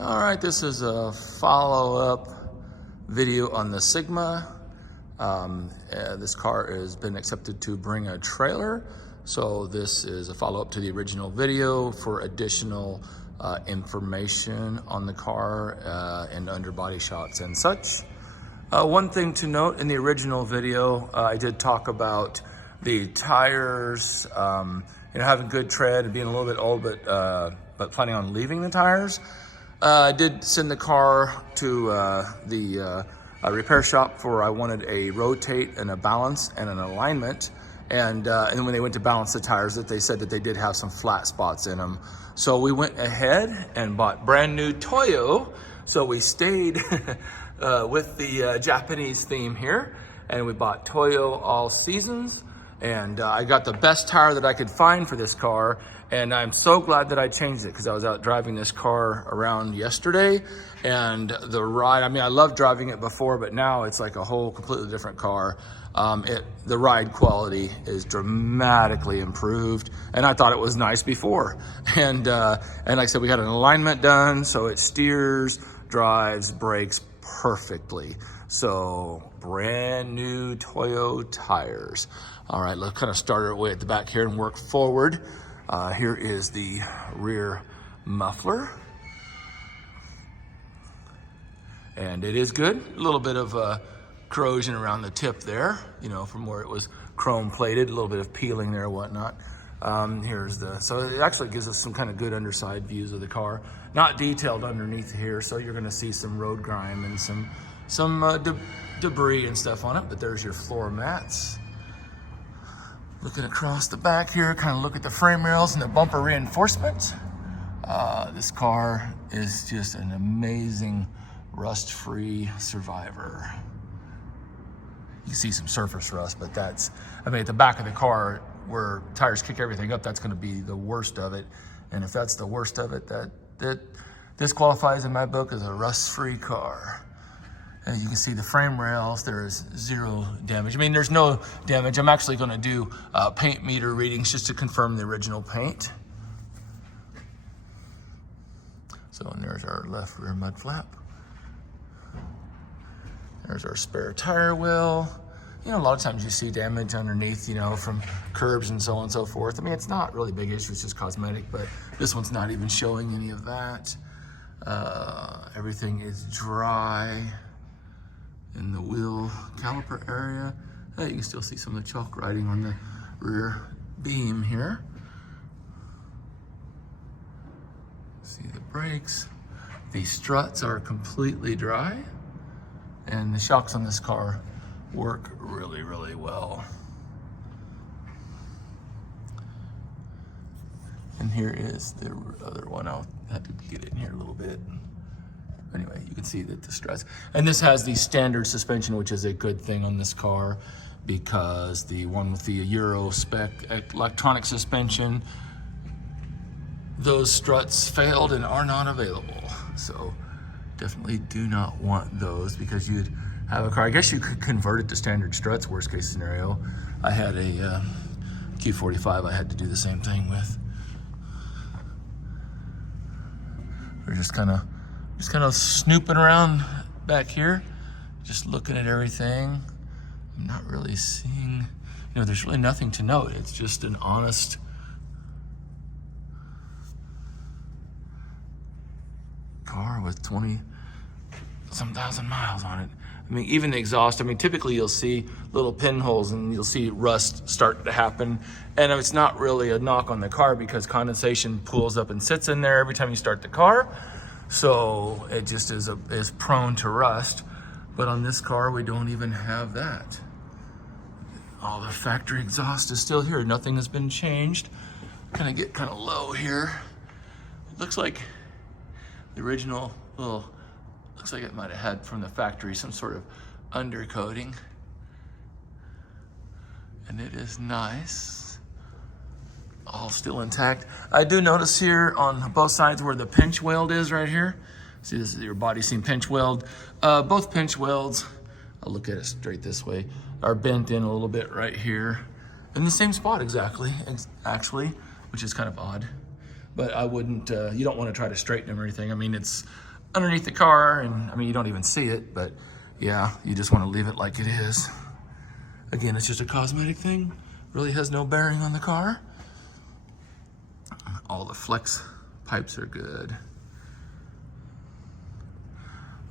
All right, this is a follow-up video on the Sigma. This car has been accepted to bring a trailer, so this is a follow-up to the original video for additional information on the car and underbody shots and such. One thing to note, in the original video, I did talk about the tires, having good tread and being a little bit old, but planning on leaving the tires. I did send the car to the repair shop for I wanted a rotate and a balance and an alignment. And then when they went to balance the tires, that they said that they did have some flat spots in them. So we went ahead and bought brand new Toyo. So we stayed with the Japanese theme here, and we bought Toyo all seasons. And I got the best tire that I could find for this car. And I'm so glad that I changed it, because I was out driving this car around yesterday, and the ride, I loved driving it before, but now it's like a whole completely different car. The ride quality is dramatically improved, and I thought it was nice before. And like I said, we got an alignment done, so it steers, drives, brakes perfectly. So brand new Toyo tires. All right, let's kind of start our way at the back here and work forward. Here is the rear muffler. And it is good. A little bit of corrosion around the tip there, from where it was chrome plated, a little bit of peeling there and whatnot. So it actually gives us some kind of good underside views of the car. Not detailed underneath here, so you're gonna see some road grime and some debris and stuff on it, but there's your floor mats. Looking across the back here, kind of look at the frame rails and the bumper reinforcement. This car is just an amazing rust-free survivor. You can see some surface rust, but at the back of the car where tires kick everything up, that's gonna be the worst of it. And if that's the worst of it, that disqualifies in my book as a rust-free car. And you can see the frame rails, there is zero damage. There's no damage. I'm actually gonna do paint meter readings just to confirm the original paint. So, and there's our left rear mud flap. There's our spare tire wheel. A lot of times you see damage underneath, from curbs and so on and so forth. It's not really a big issue, it's just cosmetic, but this one's not even showing any of that. Everything is dry. In the wheel caliper area, you can still see some of the chalk writing on the rear beam here. See the brakes. The struts are completely dry, and the shocks on this car work really, really well. And here is the other one. I'll have to get in here a little bit. Anyway, you can see that the struts, and this has the standard suspension, which is a good thing on this car, because the one with the Euro spec electronic suspension, those struts failed and are not available. So definitely do not want those, because you'd have a car, I guess you could convert it to standard struts, worst case scenario. I had a Q45 I had to do the same thing with. We're just kind of snooping around back here, just looking at everything. I'm not really seeing, there's really nothing to note. It's just an honest car with 20-some thousand miles on it. Even the exhaust, typically you'll see little pinholes and you'll see rust start to happen. And it's not really a knock on the car, because condensation pools up and sits in there every time you start the car. So it just is prone to rust. But on this car, we don't even have that. All the factory exhaust is still here. Nothing has been changed. Gonna get kind of low here. It looks like the original looks like it might have had from the factory some sort of undercoating. And it is nice. All still intact. I do notice here on both sides where the pinch weld is right here. See, this is your body seam pinch weld. Both pinch welds, I'll look at it straight this way, are bent in a little bit right here. In the same spot exactly, actually, which is kind of odd. But I wouldn't, you don't want to try to straighten them or anything. underneath the car, and I mean, you don't even see it, but yeah, you just want to leave it like it is. Again, it's just a cosmetic thing. Really has no bearing on the car. All the flex pipes are good.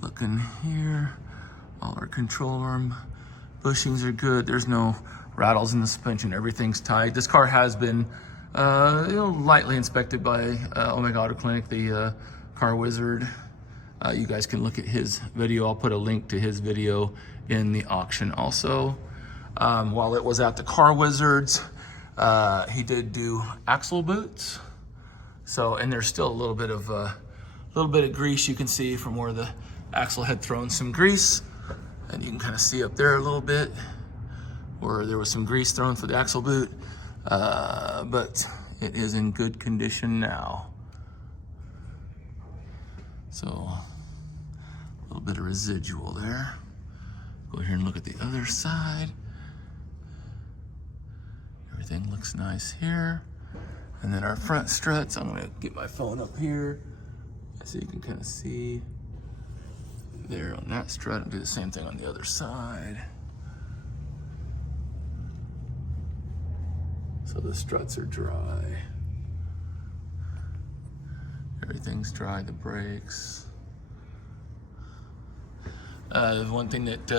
Looking here, all our control arm bushings are good. There's no rattles in the suspension. Everything's tight. This car has been lightly inspected by Omega Auto Clinic, the car wizard. You guys can look at his video. I'll put a link to his video in the auction also. While it was at the car wizards, he did do axle boots. So, and there's still a little bit of grease you can see from where the axle had thrown some grease, and you can kind of see up there a little bit where there was some grease thrown for the axle boot, but it is in good condition now. So a little bit of residual there. Go here and look at the other side. Everything looks nice here. And then our front struts, I'm gonna get my phone up here so you can kind of see there on that strut, and do the same thing on the other side. So the struts are dry. Everything's dry, the brakes. One thing that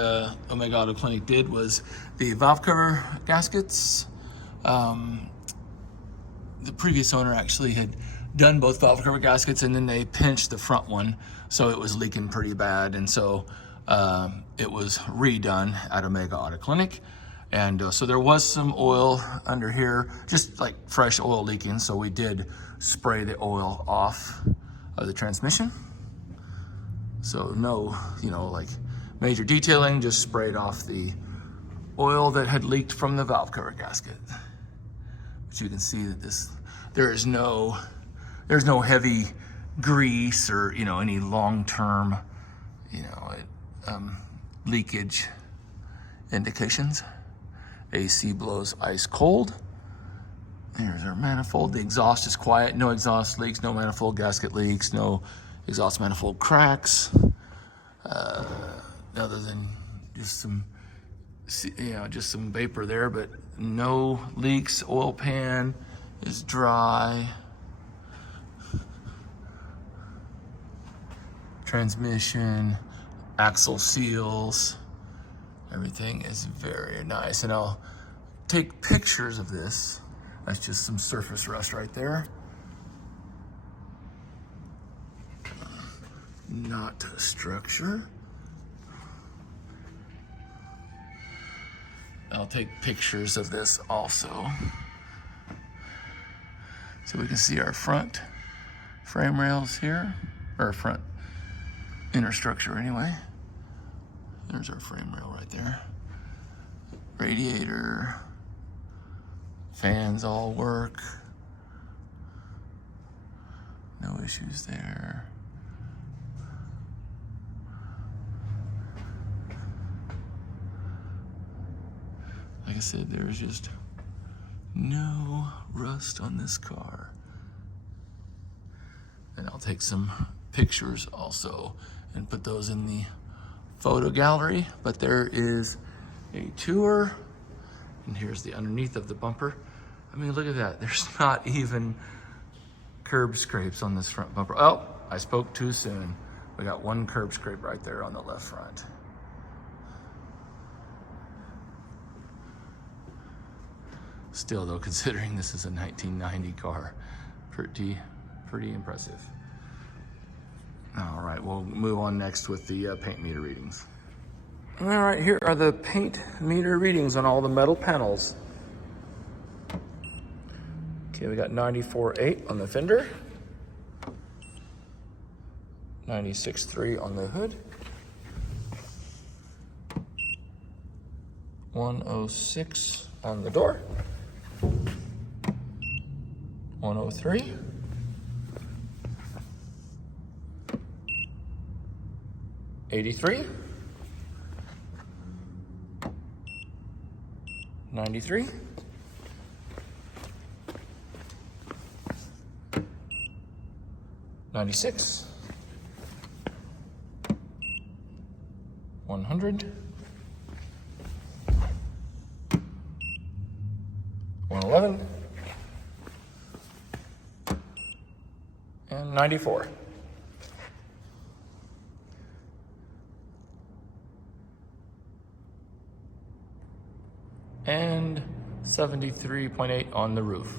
Omega Auto Clinic did was the valve cover gaskets. The previous owner actually had done both valve cover gaskets, and then they pinched the front one, so it was leaking pretty bad, and so it was redone at Omega Auto Clinic. And so there was some oil under here, just like fresh oil leaking, so we did spray the oil off of the transmission. So no, like major detailing, just sprayed off the oil that had leaked from the valve cover gasket. But you can see that there's no heavy grease or any long-term leakage indications. AC blows ice cold. There's our manifold. The exhaust is quiet. No exhaust leaks. No manifold gasket leaks. No exhaust manifold cracks. Other than just some vapor there, but no leaks. Oil pan is dry. Transmission, axle seals, everything is very nice. And I'll take pictures of this. That's just some surface rust right there. Not structure. I'll take pictures of this also, so we can see our front frame rails here, or front inner structure anyway. There's our frame rail right there. Radiator, fans all work. No issues there. Like I said, there's just no rust on this car. And I'll take some pictures also and put those in the photo gallery. But there is a tour, and here's the underneath of the bumper. I mean, look at that. There's not even curb scrapes on this front bumper. Oh, I spoke too soon. We got one curb scrape right there on the left front. Still though, considering this is a 1990 car, pretty impressive. All right, we'll move on next with the paint meter readings. All right, here are the paint meter readings on all the metal panels. Okay, we got 94.8 on the fender, 96.3 on the hood, 106 on the door, 103, 83, 93, 96, 100, 111, and 94. And 73.8 on the roof.